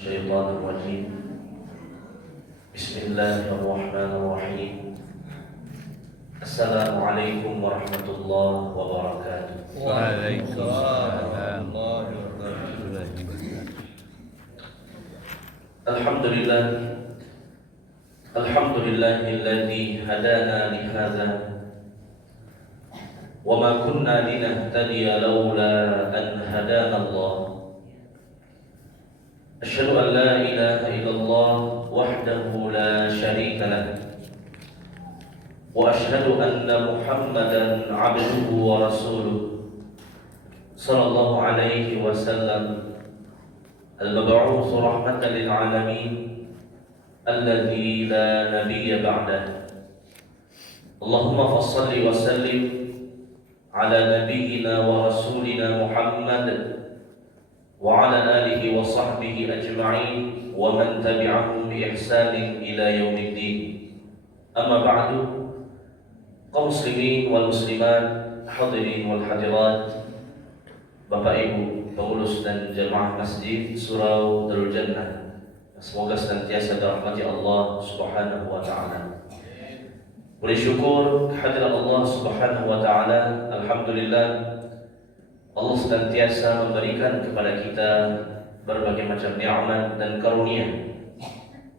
الشيطان الرجيم. بسم الله الرحمن الرحيم. السلام عليكم ورحمة الله وبركاته. Waalaikumsalam. الحمد لله الذي هدانا لهذا وما كنا لنهتدي لولا أن هدانا الله. أشهد أن لا إله إلا الله وحده لا شريك له وأشهد أن محمدا عبده ورسوله صلى الله عليه وسلم المبعوث رحمة للعالمين الذي لا نبي بعده. اللهم فصل وسلم على نبينا ورسولنا محمد وعلى آله وصحبه أجمعين ومن تبعهم بإحسان إلى يوم الدين. أما بعد، kaum muslimin wal muslimat, hadirin wal hadirat, Bapak Ibu pengurus dan jemaah Masjid Surau Darul Jannah, semoga senantiasa dirahmati Allah Subhanahu wa taala. Puji syukur kehadirat Allah Subhanahu wa taala. Alhamdulillah, Allah senantiasa memberikan kepada kita berbagai macam nikmat dan karunia,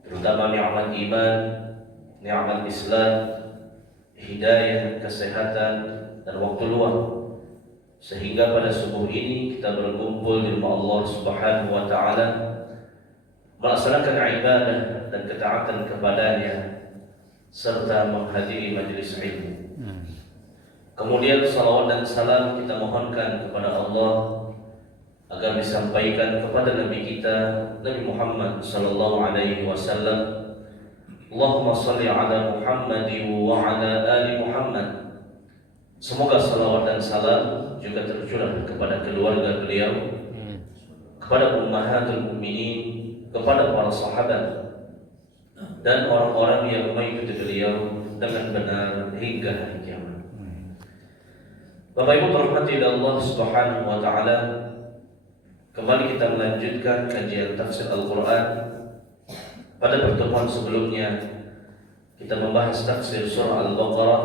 terutama nikmat iman, nikmat Islam, hidayah, kesehatan, dan waktu luang, sehingga pada subuh ini kita berkumpul di rumah Allah Subhanahu wa taala melaksanakan ibadah dan ketaatan kepadanya serta menghadiri majelis ilmu. Kemudian salawat dan salam kita mohonkan kepada Allah agar disampaikan kepada Nabi kita Nabi Muhammad sallallahu alaihi wasallam. Allahumma shalli ala Muhammad wa ala ali Muhammad. Semoga salawat dan salam juga tercurah kepada keluarga beliau, kepada ummahatul mukminin, kepada para sahabat dan orang-orang yang mengikuti beliau dengan benar hingga hari kiamat. Bapak Ibu terhormati Allah Subhanahu wa taala, kembali kita melanjutkan kajian tafsir Al-Qur'an. Pada pertemuan sebelumnya kita membahas tafsir surah Al-Baqarah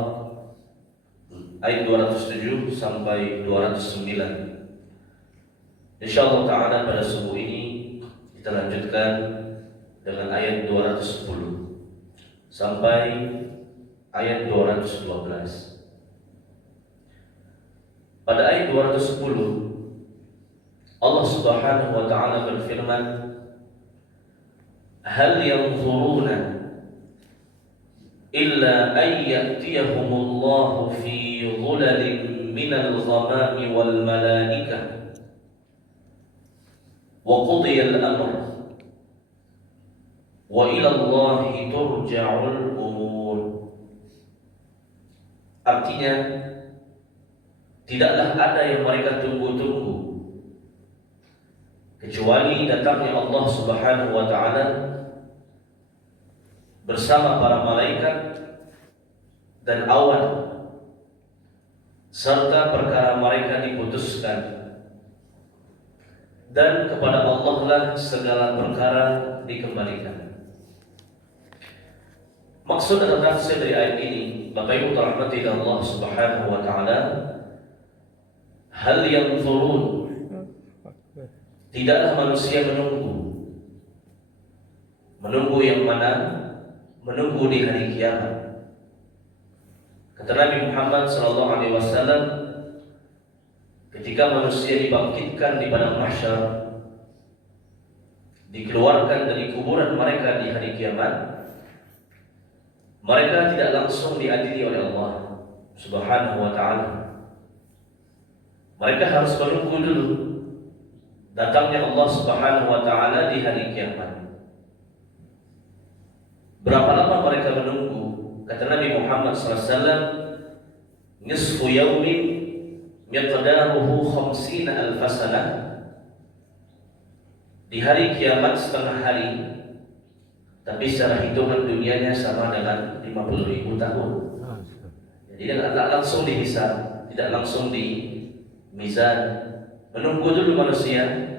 ayat 207 sampai 209. Insyaallah taala pada subuh ini kita lanjutkan dengan ayat 210 sampai ayat 212. Pada ayat 210 Allah Subhanahu wa taala berfirman, hal yanzuruna illa an ya'tiyahumullahu fi dhulalin minal ghamami wal malaikah wa qudiya al-amr wa ila Allahi turja'ul umur. Artinya, tidaklah ada yang mereka tunggu-tunggu kecuali datangnya Allah Subhanahu wa taala bersama para malaikat dan awan, serta perkara mereka diputuskan, dan kepada Allah lah segala perkara dikembalikan. Maksud atau tafsir dari ayat ini, Bapak Ibu dirahmati Allah Subhanahu wa taala, hal yanzurun, tidaklah manusia menunggu yang mana? Menunggu di hari kiamat. Kata Nabi Muhammad sallallahu alaihi wasallam, ketika manusia dibangkitkan di padang mahsyar, dikeluarkan dari kuburan mereka di hari kiamat, mereka tidak langsung diadili oleh Allah Subhanahu wa taala. Mereka harus menunggu dulu datangnya Allah Subhanahu wa taala di hari kiamat. Berapa lama mereka menunggu? Kata Nabi Muhammad SAW, nisfu yaumin miqdaruhu 50,000 sanah. Di hari kiamat setengah hari, tapi secara hitungan dunianya sama dengan 50.000 tahun. Jadi tidak langsung dihisab, tidak langsung di mizan. Menunggu dulu manusia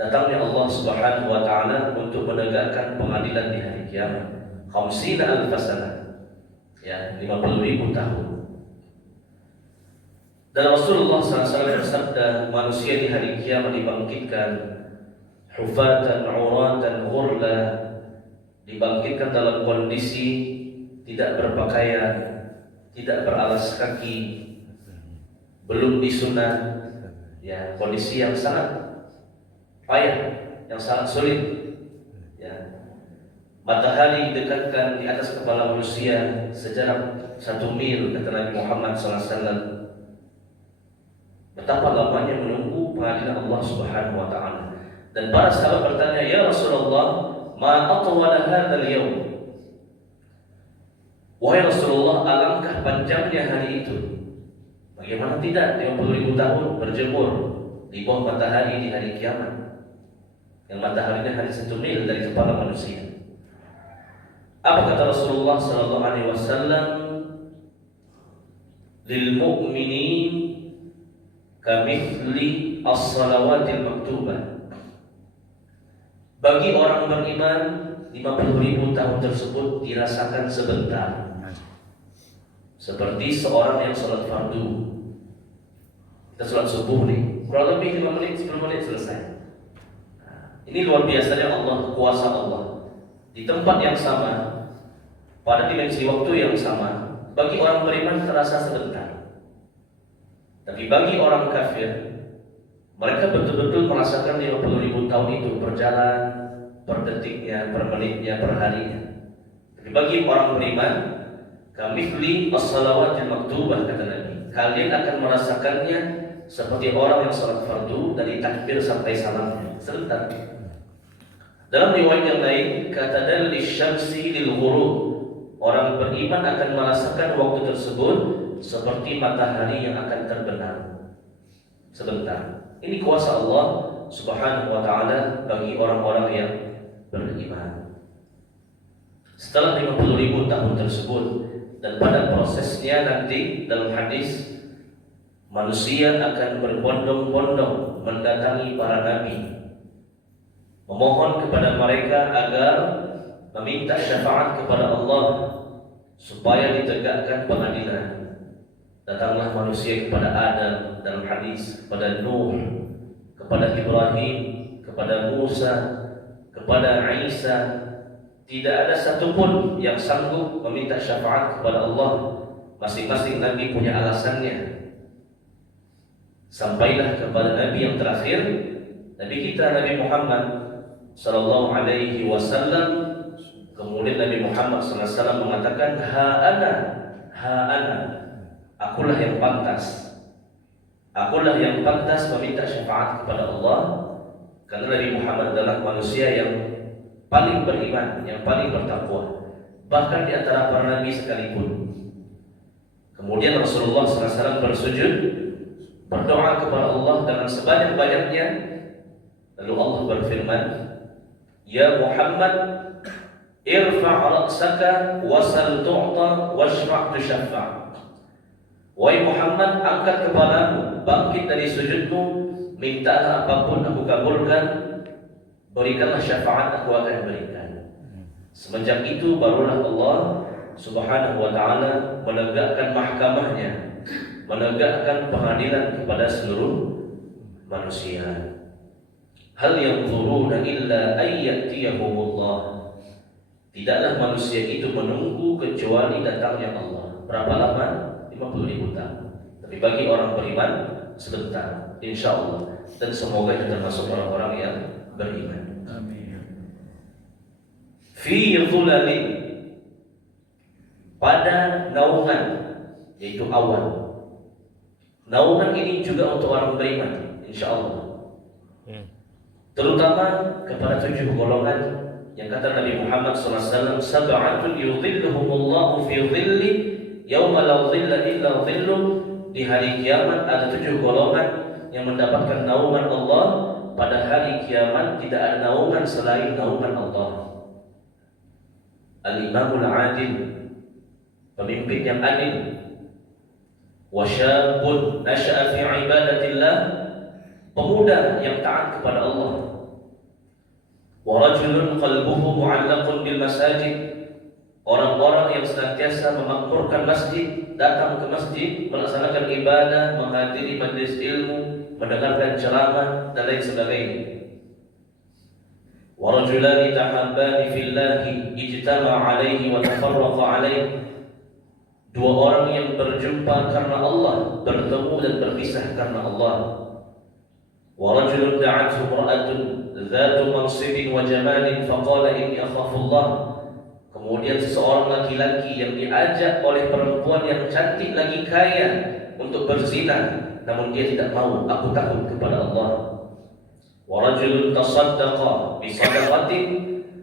datangnya Allah Subhanahu wa taala untuk menegakkan pengadilan di hari kiamat. 50,000 sanah. Ya, 50,000 tahun. Dan Rasulullah SAW bersabda, manusia di hari kiamat dibangkitkan hufatan, uratan, ghurla, dibangkitkan dalam kondisi tidak berpakaian, tidak beralas kaki, belum disunat, ya, kondisi yang sangat payah, yang sangat sulit. Ya. Matahari didekatkan di atas kepala manusia sejarak 1 mil, kata Nabi Muhammad SAW. Betapa lamanya menunggu pengadilan Allah Subhanahu wa taala. Dan para sahabat bertanya, "Ya Rasulullah, ma atwala hadzal yaum?" Wahai Rasulullah, alangkah panjangnya hari itu. Bagaimana tidak 50,000 tahun berjemur di bawah matahari di hari kiamat. Yang mataharinya hanya 1 mil dari kepala manusia. Apa kata Rasulullah sallallahu alaihi wasallam? Lil mu'minin kamithli as-salawatil maktubah. Bagi orang beriman 50,000 tahun tersebut dirasakan sebentar, seperti seorang yang sholat fardu. Kita sholat subuh nih, kurang lebih 5 menit 10 menit selesai. Ini luar biasanya Allah, kuasa Allah. Di tempat yang sama, pada dimensi waktu yang sama, bagi orang beriman terasa sebentar. Tapi bagi orang kafir, mereka betul-betul merasakan 50,000 tahun itu berjalan per detiknya, per menitnya, per harinya. Tapi bagi orang beriman, kamithli as-salawatil maktubah, kata Nabi, kalian akan merasakannya seperti orang yang salat fardu dari takbir sampai salamnya sebentar. Dalam riwayat yang lain, kata dalil syamsi lil ghurub, orang beriman akan merasakan waktu tersebut seperti matahari yang akan terbenam sebentar. Ini kuasa Allah Subhanahu wa taala bagi orang-orang yang beriman. Setelah 50,000 tahun tersebut, dan pada prosesnya nanti dalam hadis, manusia akan berbondong-bondong mendatangi para nabi, memohon kepada mereka agar meminta syafaat kepada Allah supaya ditegakkan pengadilan. Datanglah manusia kepada Adam dalam hadis, kepada Nuh, kepada Ibrahim, kepada Musa, kepada Isa. Tidak ada satupun yang sanggup meminta syafaat kepada Allah. Masing-masing Nabi punya alasannya. Sampailah kepada Nabi yang terakhir, Nabi kita Nabi Muhammad sallallahu alaihi wasallam. Kemudian Nabi Muhammad sallallahu alaihi wasallam mengatakan, ha ana, akulah yang pantas. Akulah yang pantas meminta syafaat kepada Allah, karena Nabi Muhammad adalah manusia yang paling beriman, yang paling bertakwa, bahkan di antara para nabi sekalipun. Kemudian Rasulullah SAW bersujud, berdoa kepada Allah dengan sebanyak-banyaknya. Lalu Allah berfirman, Ya Muhammad, irfa' ra'saka wasal tu'ta washfa' tushaffa'. Wahai Muhammad, angkat kepalamu, bangkit dari sujudmu, mintalah apapun aku kabulkan, berikanlah syafaat aku akan berikan. Semenjak itu barulah Allah Subhanahu wa ta'ala menegakkan mahkamahnya, menegakkan pengadilan kepada seluruh manusia. Hal yanzuruna illa ayyatiyahumullah. Tidaklah manusia itu menunggu kecuali datangnya Allah. Berapa lama? 50,000 tahun. Tapi bagi orang beriman sebentar, insya Allah. Dan semoga kita termasuk orang-orang yang beriman. Amin. Fi dhulalin, pada naungan, yaitu awan. Naungan ini juga untuk orang beriman, insya Allah. Terutama kepada 7 golongan yang kata Nabi Muhammad SAW, sab'atun yudhilluhumullahu fi dhilli yauma la dhilla illa dhilluh. Di hari kiamat ada 7 golongan yang mendapatkan naungan Allah. Pada hari kiamat tidak ada naungan selain naungan Allah. Al-imamul adil, pemimpin yang adil. Wa syabun nasha'a fi ibadatillah, pemuda yang taat kepada Allah. Wa rajulun qalbuhu mu'allaqun bil masajid, orang-orang yang senantiasa memakmurkan masjid, datang ke masjid, melaksanakan ibadah, menghadiri majelis ilmu, mendengarkan ceramah dan lain sebagainya. Wa rajulani tahabbani fillahi ijtama'a alaihi wa tafarraqa alaihi, dua orang yang berjumpa karena Allah, bertemu dan berpisah karena Allah. Wa rajulun da'athu imra'atun dzatu mansibin wa jamalin faqala inni akhafullah, kemudian seseorang laki-laki yang diajak oleh perempuan yang cantik lagi kaya untuk berzina, namun dia tidak mau, aku takut kepada Allah. Wa rajulun tasaddaqa bi sadaqatin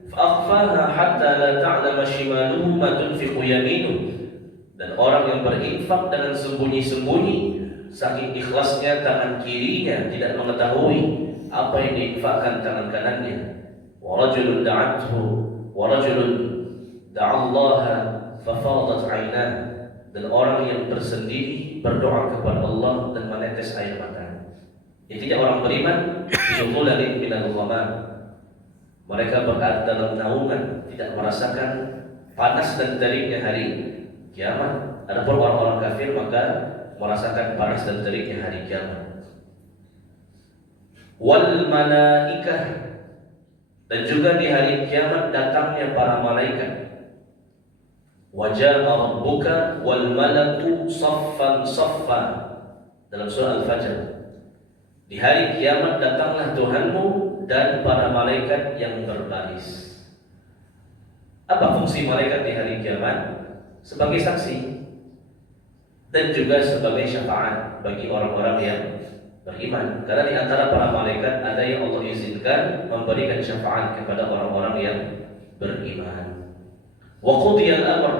fa akhfaha hatta la ta'lama shimaluhu ma tunfiqu yaminuhu, dan orang yang berinfak dengan sembunyi-sembunyi, saking ikhlasnya tangan kirinya tidak mengetahui apa yang diinfakkan tangan kanannya. Wa rajulun da'athu wa rajulun da'allaha fafadat 'ainah, dan orang yang bersendiri berdoa kepada Allah dan menetes air mata. Ini tidak orang beriman, yuzulalin minal ghamam, mereka berada dalam naungan, tidak merasakan panas dan teriknya hari kiamat. Adapun orang-orang kafir maka merasakan panas dan teriknya hari kiamat. Wal malaikah, dan juga di hari kiamat datangnya para malaikat. Wajah rabbuka wal malaku saffan saffa, dalam surah Al-Fajr. Di hari kiamat datanglah Tuhanmu dan para malaikat yang berbaris. Apa fungsi malaikat di hari kiamat? Sebagai saksi dan juga sebagai syafaat bagi orang-orang yang beriman. Karena di antara para malaikat ada yang Allah izinkan memberikan syafaat kepada orang-orang yang beriman. Wa qudiyal amr,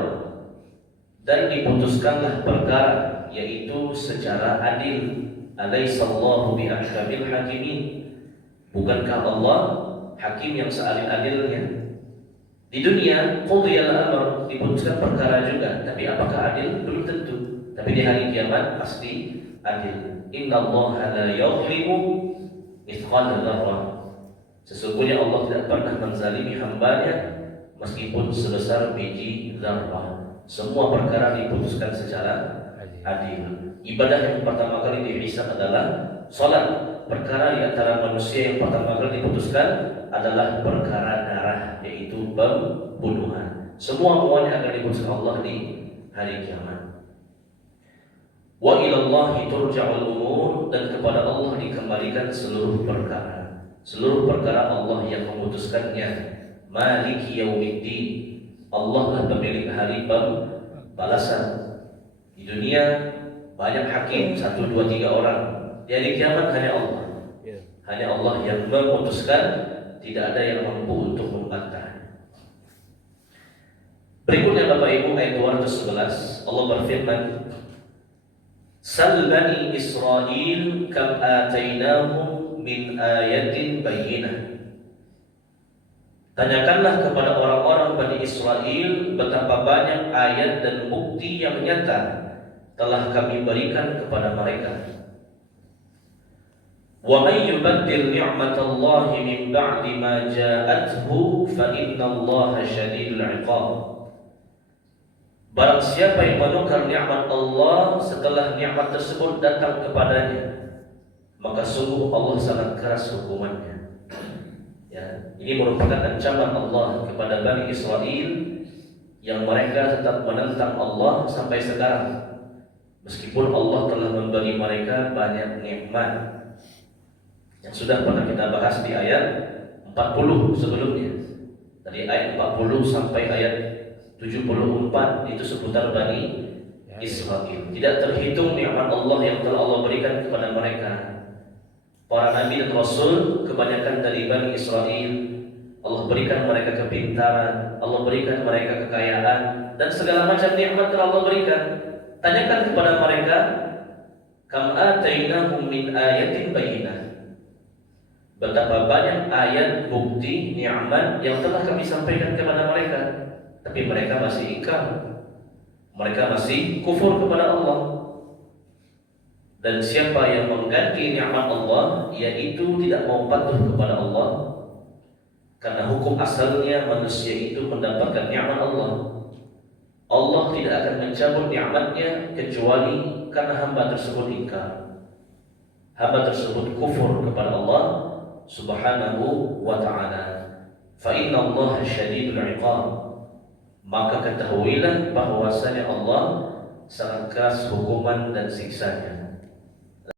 dan diputuskanlah perkara, yaitu secara adil. Alaihissallahu bi'ahkamil hakimin, bukankah Allah hakim yang seadil-adilnya? Di dunia qudiyal amr, diputuskan perkara juga, tapi apakah adil? Belum tentu. Tapi di hari kiamat pasti adil. Innallaha la yadhlimu mithqala dzarrah, sesungguhnya Allah tidak pernah menzalimi hambanya meskipun sebesar biji zarrah. Semua perkara diputuskan secara adil. Ibadah yang pertama kali dihisab adalah salat. Perkara di antara manusia yang pertama kali diputuskan adalah perkara darah, yaitu pembunuhan. Semuanya akan diputuskan Allah di hari kiamat. Wa ilallahi turja'ul umur, dan kepada Allah dikembalikan seluruh perkara. Seluruh perkara Allah yang memutuskannya. Maliki yaumiddin, Allah lah pemilik hari balasan. Di dunia banyak hakim, 1, 2, 3 orang. Di hari kiamat hanya Allah. Hanya Allah yang memutuskan, tidak ada yang mampu untuk membantah. Berikutnya Bapak Ibu, ayat 211, Allah berfirman, Sal bani Israel kam atainahum min ayatin bayyinah. Tanyakanlah kepada orang-orang Bani Israel betapa banyak ayat dan bukti yang nyata telah kami berikan kepada mereka. Wa may yubaddil ni'matallahi min ba'di ma ja'athu fa innallaha syadidul 'iqab. Barang siapa yang menukar nikmat Allah setelah nikmat tersebut datang kepadanya, maka sungguh Allah sangat keras hukumannya. Ya, ini merupakan ancaman Allah kepada Bani Israel yang mereka tetap menentang Allah sampai sekarang. Meskipun Allah telah memberi mereka banyak nikmat yang sudah pernah kita bahas di ayat 40 sebelumnya. Dari ayat 40 sampai ayat 74 itu seputar Bani Israel. Tidak terhitung nikmat Allah yang telah Allah berikan kepada mereka. Para nabi dan rasul kebanyakan dari Bani Israel, Allah berikan mereka kepintaran, Allah berikan mereka kekayaan, dan segala macam nikmat telah Allah berikan. Tanyakan kepada mereka, kam atainahum min ayatin bayyinah, betapa banyak ayat, bukti, nikmat yang telah kami sampaikan kepada mereka, tapi mereka masih ingkar, mereka masih kufur kepada Allah. Dan siapa yang mengganti nikmat Allah, yaitu tidak mau patuh kepada Allah, Karena hukum asalnya manusia itu mendapatkan nikmat Allah. Allah tidak akan mencabut nikmatnya kecuali karena hamba tersebut ingkar. Hamba tersebut kufur kepada Allah Subhanahu wa ta'ala. Fa inna Allah syadidul iqab. Maka ketahuilah bahwasanya Allah sangat keras hukuman dan siksanya.